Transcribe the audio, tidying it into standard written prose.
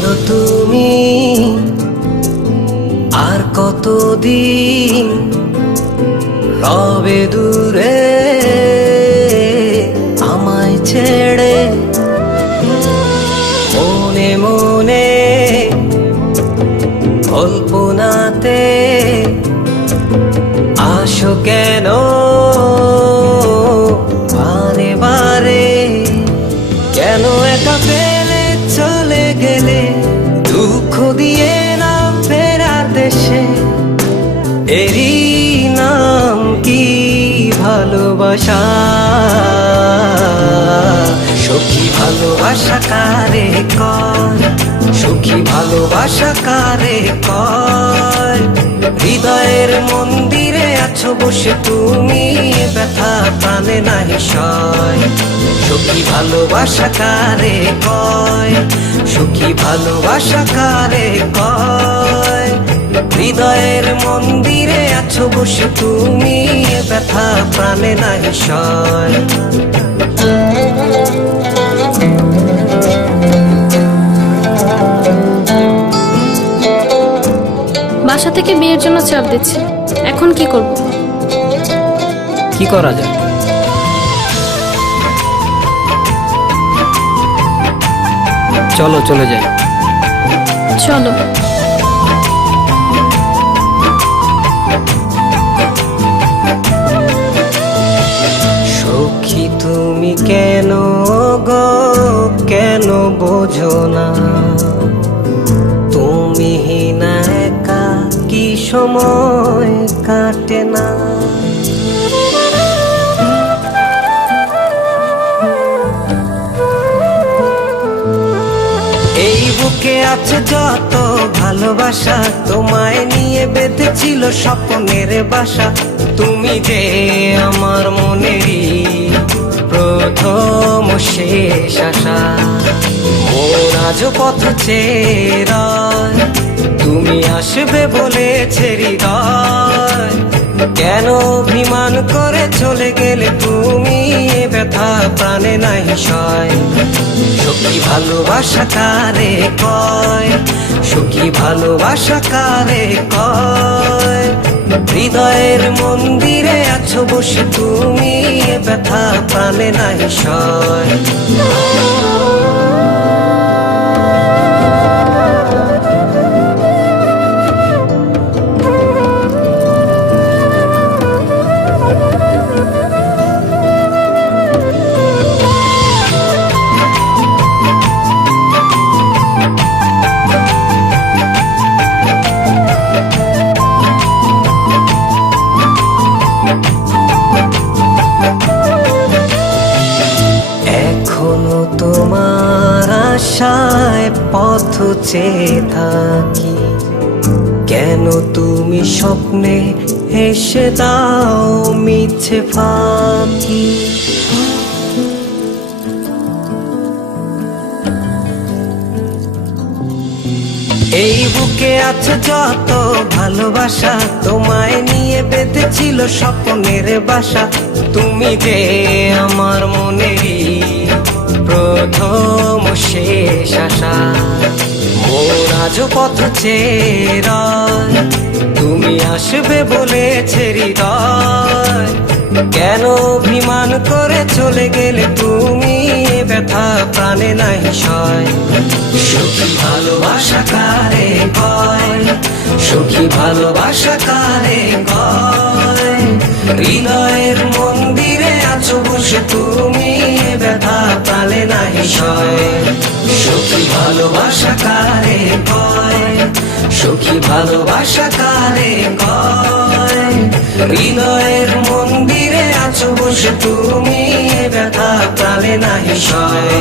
বলো তুমি আর কতদিন রবে দূরে আমায় ছেড়ে? মনে মনে কল্পনাতে আসো কেন বারে বারে? কেন একা ফেলে চলে গেলে দুঃখ দিয়ে না ফেরার দেশে? এরই নাম কি ভালোবাসা? সখী ভালোবাসা কারে কয়? সখী ভালোবাসা কারে কয়? হৃদয়ের মন্দিরে আছো বসে তুমি, ব্যথা প্রাণে নাহি সয়। সখী ভালোবাসা কারে কয়? সখী ভালোবাসা কারে কয়? হৃদয়ের মন্দিরে আছো বসে তুমি, ব্যথা প্রাণে নাহি সয়। বাসা থেকে বিয়ের জন্য চাপ দিচ্ছে, এখন কি করব? কি করা যায়? চলো চলে যাই। চলো। সখী তুমি কেন গো, কেন বোঝো না? তুমি না একা কি সময় কাটে না? এই বুকে আছে যত ভালোবাসা, তোমায় নিয়ে বেঁধেছিল স্বপ্নের বাসা। তুমি যে আমার মনেরই প্রথম শেষ আশা। মোর আজ পথ চেয়ে তুমি আসবে বলেছে হৃদয়। কেন অভিমান করে চলে গেলে তুমি, ব্যথা প্রাণে নাহি সয়। সখী ভালোবাসা কারে কয়? সখী ভালোবাসা কারে কয়? হৃদয়ের মন্দিরে আছো বসে তুমি, ব্যথা প্রাণে নাহি সয়। এখনো তোমার আশায় পথ চেয়ে থাকি, কেন তুমি স্বপ্নে হেসে দাও মিছে ফাঁকি? এই বুকে আছে যত ভালোবাসা, তোমায় নিয়ে বেঁধেছিল স্বপ্নের বাসা। তুমি যে আমার মনেরই প্রথম শেষ আশা। মোর আজ পথ চেয়ে তুমি আসবে বলেছে হৃদয়। কেন অভিমান করে চলে গেলে তুমি, ব্যথা প্রাণে নাহি সয়। সখী ভালোবাসা কারে কয়? সখী ভালোবাসা কারে কয়? হৃদয়ের মন্দিরে আছো বসে তুমি, ব্যথা প্রাণে নাহি সয়। সখী ভালোবাসা কারে কয়? সখী ভালোবাসা কারে কয়? হৃদয়ের মন্দিরে আছো বসে তুমি, ব্যথা প্রাণে নাহি সয়।